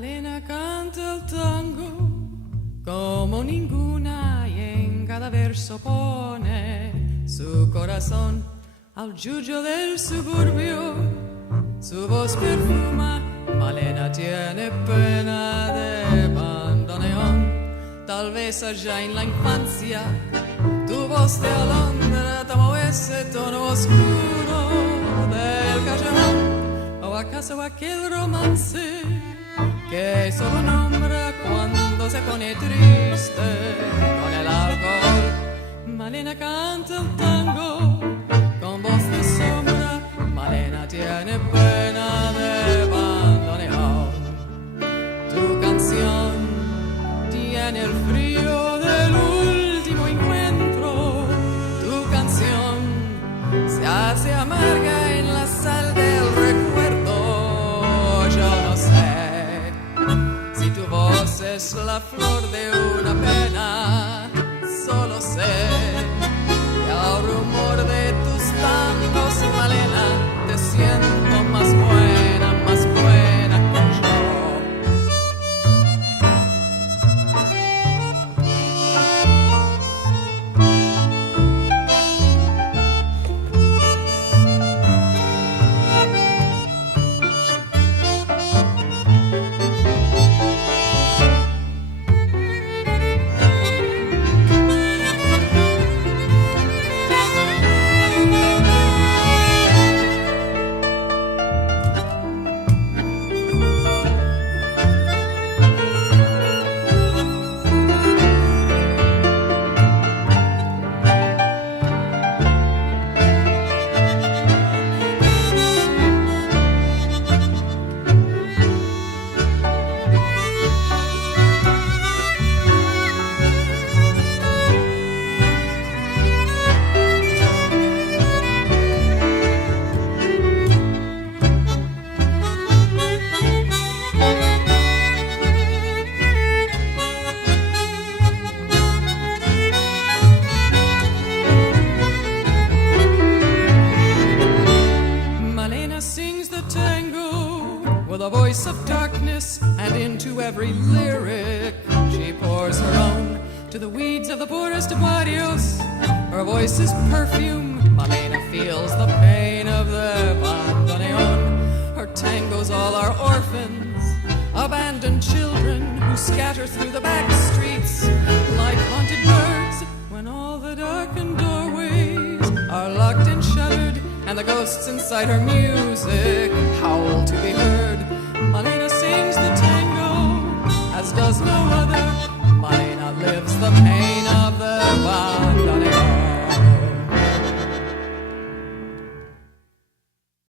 Malena canta el tango como ninguna y en cada verso pone su corazón al yuyo del suburbio. Su voz perfuma, Malena tiene pena de bandoneón. Tal vez allá en la infancia tu voz de alondra tomó ese tono oscuro del callejón. ¿O acaso aquel romance que solo nombra cuando se pone triste con el alcohol? Malena canta el tango con voz de sombra, Malena tiene pena de bandoneón. Tu canción tiene el frío del último encuentro, tu canción se hace amarga en la sal del recuerdo. Yo no sé si tu voz es la flor de una pena, solo sé que al rumor de tus tangos, Malena, te siento más buena que yo. With a voice of darkness, and into every lyric she pours her own. To the weeds of the forest of barrios, her voice is perfume. Malena feels the pain of the bandoneon. Her tangos all are orphans, abandoned children who scatter through the back streets like haunted birds. When all the darkened doorways are locked and shuttered, and the ghosts inside her music howl to be heard, Malena sings the tango as does no other. Malena lives the pain of the bandoneon.